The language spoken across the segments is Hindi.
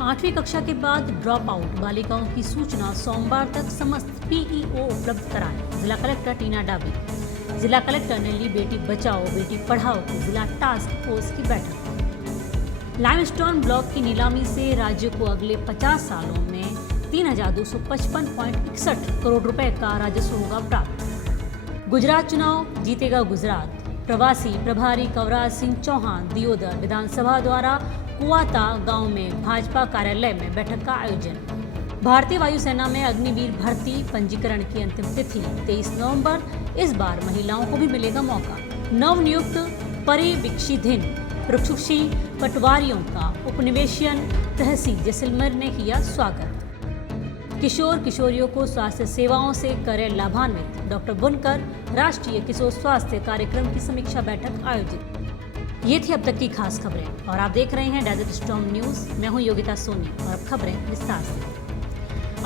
8वीं कक्षा के बाद ड्रॉप आउट बालिकाओं की सूचना सोमवार तक समस्त पीईओ उपलब्ध कराएं। जिला कलेक्टर टीना डाबी। जिला कलेक्टर ने ली बेटी बचाओ बेटी पढ़ाओ की जिला टास्क फोर्स की बैठक। लाइमस्टोन ब्लॉक की नीलामी से राज्य को अगले 50 सालों में 3,255.61 करोड़ रुपए का राजस्व होगा प्राप्त। गुजरात चुनाव जीतेगा गुजरात। प्रवासी प्रभारी कवराज सिंह चौहान दियोदर विधानसभा द्वारा कुआता गांव में भाजपा कार्यालय में बैठक का आयोजन। भारतीय वायुसेना में अग्निवीर भर्ती पंजीकरण की अंतिम तिथि 23 नवंबर। इस बार महिलाओं को भी मिलेगा मौका। नवनियुक्त परिवीक्षिधीन प्रशिक्षु पटवारियों का उपनिवेशन तहसील जैसलमेर ने किया स्वागत। किशोर किशोरियों को स्वास्थ्य सेवाओं से करें लाभान्वित। डॉक्टर बुनकर राष्ट्रीय किशोर स्वास्थ्य कार्यक्रम की समीक्षा बैठक आयोजित। ये थी अब तक की खास खबरें और आप देख रहे हैं डेजर्ट स्टॉर्म न्यूज। मैं हूं योगिता सोनी और अब खबरें विस्तार से।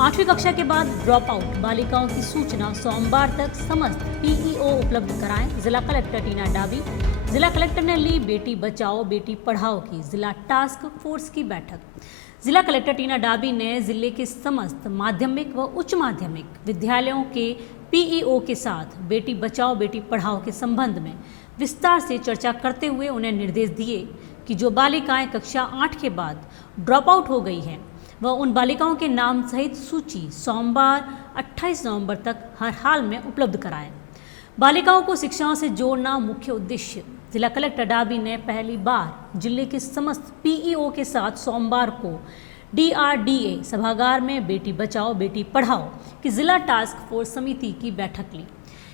8वीं कक्षा के बाद ड्रॉप आउट बालिकाओं की सूचना सोमवार तक समस्त पीईओ उपलब्ध कराएं। जिला कलेक्टर टीना डाबी। जिला कलेक्टर ने ली बेटी बचाओ बेटी पढ़ाओ की जिला टास्क फोर्स की बैठक। जिला कलेक्टर टीना डाबी ने जिले के समस्त माध्यमिक व उच्च माध्यमिक विद्यालयों के पीईओ के साथ बेटी बचाओ बेटी पढ़ाओ के संबंध में विस्तार से चर्चा करते हुए उन्हें निर्देश दिए कि जो बालिकाएं कक्षा 8 के बाद ड्रॉप आउट हो गई हैं वह उन बालिकाओं के नाम सहित सूची सोमवार 28 नवंबर तक हर हाल में उपलब्ध कराएं। बालिकाओं को शिक्षाओं से जोड़ना मुख्य उद्देश्य। जिला कलेक्टर डाबी ने पहली बार जिले के समस्त पीईओ के साथ सोमवार को डीआरडीए सभागार में बेटी बचाओ बेटी पढ़ाओ की जिला टास्क फोर्स समिति की बैठक ली।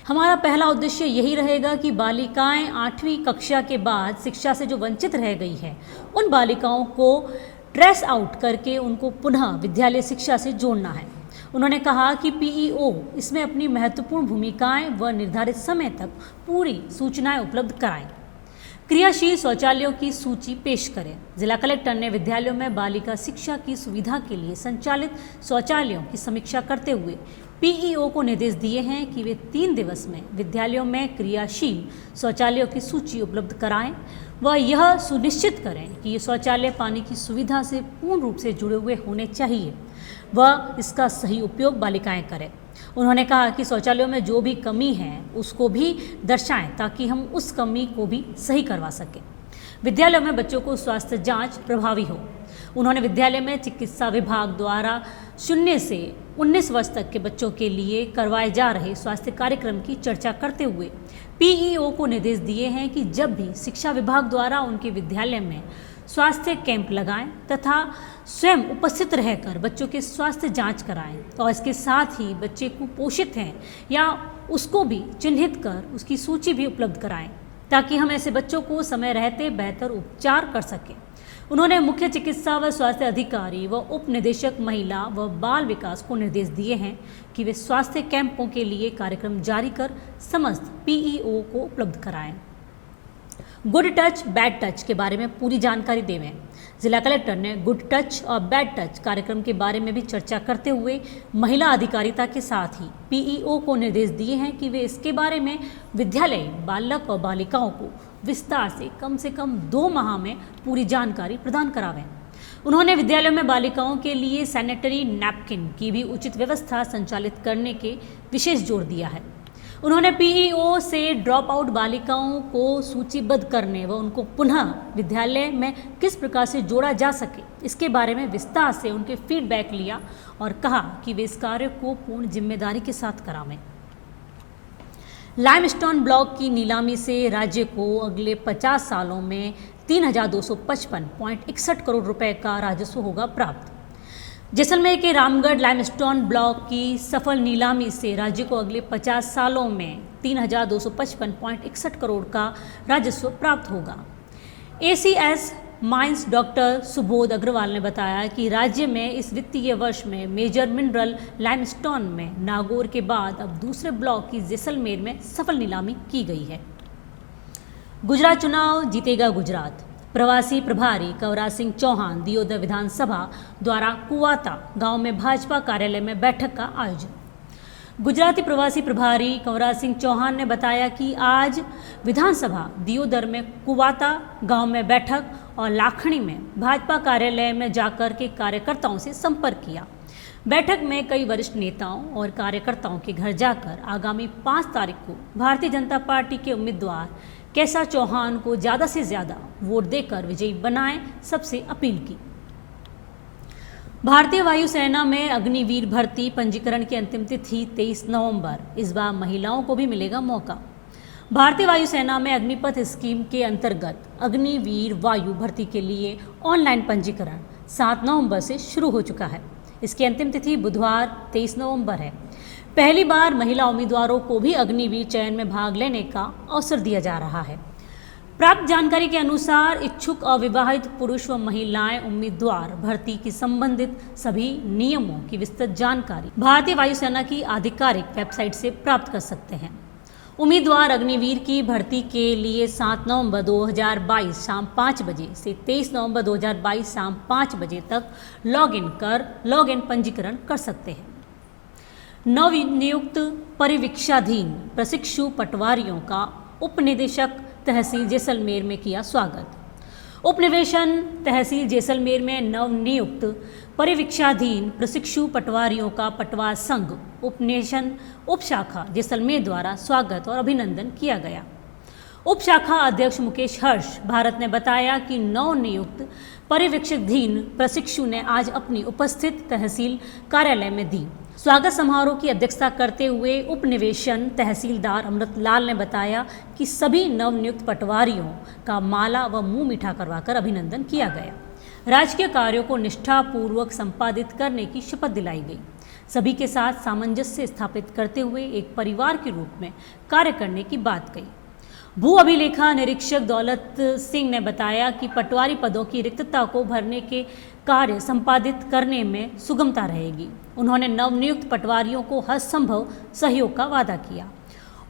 हमारा पहला उद्देश्य यही रहेगा कि बालिकाएं 8वीं कक्षा के बाद शिक्षा से जो वंचित रह गई है उन बालिकाओं को ट्रेस आउट करके उनको पुनः विद्यालय शिक्षा से जोड़ना है। उन्होंने कहा कि पीईओ इसमें अपनी महत्वपूर्ण भूमिकाएं व निर्धारित समय तक पूरी सूचनाएं उपलब्ध कराएं। क्रियाशील शौचालयों की सूची पेश करें। जिला कलेक्टर ने विद्यालयों में बालिका शिक्षा की सुविधा के लिए संचालित शौचालयों की समीक्षा करते हुए पीईओ को निर्देश दिए हैं कि वे 3 दिवस में विद्यालयों में क्रियाशील शौचालयों की सूची उपलब्ध कराएं व यह सुनिश्चित करें कि ये शौचालय पानी की सुविधा से पूर्ण रूप से जुड़े हुए होने चाहिए व इसका सही उपयोग बालिकाएं करें। उन्होंने कहा कि शौचालयों में जो भी कमी है उसको भी दर्शाएं ताकि हम उस कमी को भी सही करवा सकें। विद्यालयों में बच्चों को स्वास्थ्य जांच प्रभावी हो। उन्होंने विद्यालय में चिकित्सा विभाग द्वारा 0 से 19 वर्ष तक के बच्चों के लिए करवाए जा रहे स्वास्थ्य कार्यक्रम की चर्चा करते हुए पीईओ को निर्देश दिए हैं कि जब भी शिक्षा विभाग द्वारा उनके विद्यालय में स्वास्थ्य कैंप लगाएं तथा स्वयं उपस्थित रहकर बच्चों के स्वास्थ्य जांच कराएं और इसके साथ ही बच्चे कुपोषित हैं या उसको भी चिन्हित कर उसकी सूची भी उपलब्ध कराएं ताकि हम ऐसे बच्चों को समय रहते बेहतर उपचार कर सकें। उन्होंने मुख्य चिकित्सा व स्वास्थ्य अधिकारी व उप निदेशक महिला व बाल विकास को निर्देश दिए हैं कि वे स्वास्थ्य कैंपों के लिए कार्यक्रम जारी कर समस्त पीईओ को उपलब्ध कराएं। गुड टच बैड टच के बारे में पूरी जानकारी देवें। जिला कलेक्टर ने गुड टच और बैड टच कार्यक्रम के बारे में भी चर्चा करते हुए महिला अधिकारिता के साथ ही पीईओ को निर्देश दिए हैं कि वे इसके बारे में विद्यालय बालक और बालिकाओं को विस्तार से कम 2 माह में पूरी जानकारी प्रदान करावें। उन्होंने विद्यालयों में बालिकाओं के लिए सैनिटरी नैपकिन की भी उचित व्यवस्था संचालित करने के विशेष जोर दिया है। उन्होंने पीईओ से ड्रॉप आउट बालिकाओं को सूचीबद्ध करने व उनको पुनः विद्यालय में किस प्रकार से जोड़ा जा सके इसके बारे में विस्तार से उनके फीडबैक लिया और कहा कि वे इस कार्य को पूर्ण जिम्मेदारी के साथ करावें। लाइमस्टोन ब्लॉक की नीलामी से राज्य को अगले 50 सालों में 3,255.61 करोड़ रुपए का राजस्व होगा प्राप्त। जैसलमेर के रामगढ़ लाइमस्टोन ब्लॉक की सफल नीलामी से राज्य को अगले 50 सालों में 3,255.61 करोड़ का राजस्व प्राप्त होगा। ACS mines doctor Subodh Agarwal ने बताया कि राज्य में इस वित्तीय वर्ष में मेजर मिनरल लाइमस्टोन में नागौर के बाद अब दूसरे ब्लॉक की जैसलमेर में सफल नीलामी की गई है। गुजरात चुनाव जीतेगा गुजरात। प्रवासी प्रभारी कवराज सिंह चौहान दियोदर विधानसभा द्वारा कुआता गांव में भाजपा कार्यालय में बैठक का आयोजन। गुजराती प्रवासी प्रभारी कंवरा सिंह चौहान ने बताया कि आज विधानसभा दियोदर में कुवाता गांव में बैठक और लाखणी में भाजपा कार्यालय में जाकर के कार्यकर्ताओं से संपर्क किया। बैठक में कई वरिष्ठ नेताओं और कार्यकर्ताओं के घर जाकर आगामी 5 तारीख को भारतीय जनता पार्टी के उम्मीदवार कैसा चौहान को ज़्यादा से ज़्यादा वोट देकर विजयी बनाएं सबसे अपील की। भारतीय वायुसेना में अग्निवीर भर्ती पंजीकरण की अंतिम तिथि 23 नवंबर। इस बार महिलाओं को भी मिलेगा मौका। भारतीय वायुसेना में अग्निपथ स्कीम के अंतर्गत अग्निवीर वायु भर्ती के लिए ऑनलाइन पंजीकरण 7 नवंबर से शुरू हो चुका है। इसकी अंतिम तिथि बुधवार 23 नवंबर है। पहली बार महिला उम्मीदवारों को भी अग्निवीर चयन में भाग लेने का अवसर दिया जा रहा है। प्राप्त जानकारी के अनुसार इच्छुक अविवाहित पुरुष व महिलाएं उम्मीदवार भर्ती की संबंधित सभी नियमों की विस्तृत जानकारी भारतीय वायुसेना की आधिकारिक वेबसाइट से प्राप्त कर सकते हैं। उम्मीदवार अग्निवीर की भर्ती के लिए 7 नवंबर 2022 शाम 5 बजे से 23 नवंबर 2022 शाम 5 बजे तक लॉग इन पंजीकरण कर सकते हैं। नवनियुक्त परिवीक्षाधीन प्रशिक्षु पटवारियों का उपनिदेशक तहसील जैसलमेर में किया स्वागत। उपनिवेशन तहसील जैसलमेर में नवनियुक्त परिवीक्षाधीन प्रशिक्षु पटवारियों का पटवार संघ उपनिवेशन उपशाखा जैसलमेर द्वारा स्वागत और अभिनंदन किया गया। उपशाखा अध्यक्ष मुकेश हर्ष भारत ने बताया कि नवनियुक्त परिवीक्षाधीन प्रशिक्षु ने आज अपनी उपस्थित तहसील कार्यालय में दी। स्वागत समारोह की अध्यक्षता करते हुए उपनिवेशन तहसीलदार अमृतलाल ने बताया कि सभी नवनियुक्त पटवारियों का माला व मुंह मीठा करवाकर अभिनंदन किया गया। राजकीय कार्यों को निष्ठापूर्वक संपादित करने की शपथ दिलाई गई। सभी के साथ सामंजस्य स्थापित करते हुए एक परिवार के रूप में कार्य करने की बात कही। भू अभिलेखा निरीक्षक दौलत सिंह ने बताया कि पटवारी पदों की रिक्तता को भरने के कार्य संपादित करने में सुगमता रहेगी। उन्होंने नवनियुक्त पटवारियों को हर संभव सहयोग का वादा किया।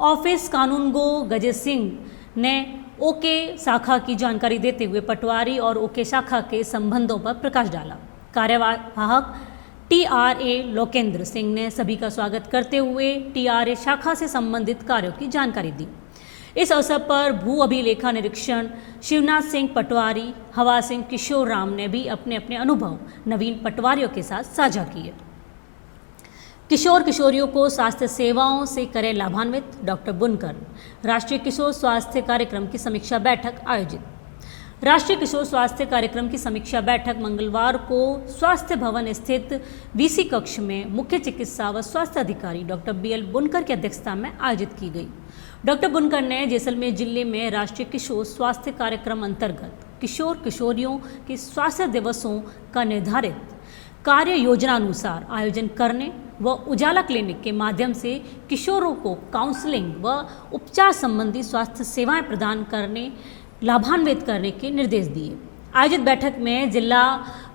ऑफिस कानूनगो गजेश सिंह ने ओके शाखा की जानकारी देते हुए पटवारी और ओके शाखा के संबंधों पर प्रकाश डाला। कार्यवाहक टीआरए लोकेंद्र सिंह ने सभी का स्वागत करते हुए टीआरए शाखा से संबंधित कार्यों की जानकारी दी। इस अवसर पर भू अभिलेखा निरीक्षण शिवनाथ सिंह पटवारी, हवा सिंह, किशोर राम ने भी अपने अपने अनुभव नवीन पटवारियों के साथ साझा किए। किशोर किशोरियों को स्वास्थ्य सेवाओं से करें लाभान्वित, डॉक्टर बुनकर। राष्ट्रीय किशोर स्वास्थ्य कार्यक्रम की समीक्षा बैठक आयोजित। राष्ट्रीय किशोर स्वास्थ्य कार्यक्रम की समीक्षा बैठक मंगलवार को स्वास्थ्य भवन स्थित वीसी कक्ष में मुख्य चिकित्सा व स्वास्थ्य अधिकारी डॉक्टर बीएल बुनकर की अध्यक्षता में आयोजित की गई। डॉक्टर बुनकर ने जैसलमेर जिले में राष्ट्रीय किशोर स्वास्थ्य कार्यक्रम अंतर्गत किशोर किशोरियों के स्वास्थ्य दिवसों का निर्धारित कार्य योजना अनुसार आयोजन करने व उजाला क्लिनिक के माध्यम से किशोरों को काउंसलिंग व उपचार संबंधी स्वास्थ्य सेवाएं प्रदान करने लाभान्वित करने के निर्देश दिए। आयोजित बैठक में जिला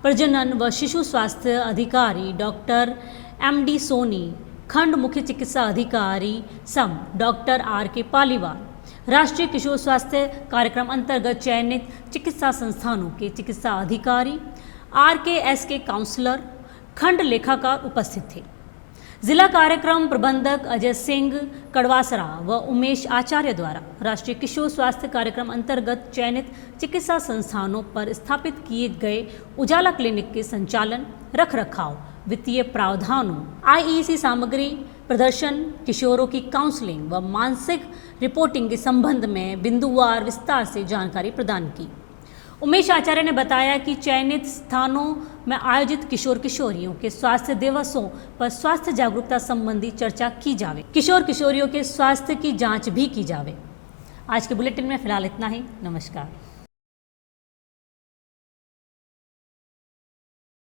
प्रजनन व शिशु स्वास्थ्य अधिकारी डॉक्टर एमडी सोनी, खंड मुख्य चिकित्सा अधिकारी सम डॉक्टर आर.के. पालीवाल, राष्ट्रीय किशोर स्वास्थ्य कार्यक्रम अंतर्गत चयनित चिकित्सा संस्थानों के चिकित्सा अधिकारी, आर.के.एस. के काउंसलर, खंड लेखाकार उपस्थित थे। जिला कार्यक्रम प्रबंधक अजय सिंह कड़वासरा व उमेश आचार्य द्वारा राष्ट्रीय किशोर स्वास्थ्य कार्यक्रम अंतर्गत चयनित चिकित्सा संस्थानों पर स्थापित किए गए उजाला क्लिनिक के संचालन, रख रखाव, वित्तीय प्रावधानों, आईईसी सामग्री प्रदर्शन, किशोरों की काउंसलिंग व मानसिक रिपोर्टिंग के संबंध में बिंदुवार विस्तार से जानकारी प्रदान की। उमेश आचार्य ने बताया कि चयनित स्थानों में आयोजित किशोर किशोरियों के स्वास्थ्य दिवसों पर स्वास्थ्य जागरूकता संबंधी चर्चा की जावे, किशोर किशोरियों के स्वास्थ्य की जांच भी की जावे। आज के बुलेटिन में फिलहाल इतना ही। नमस्कार।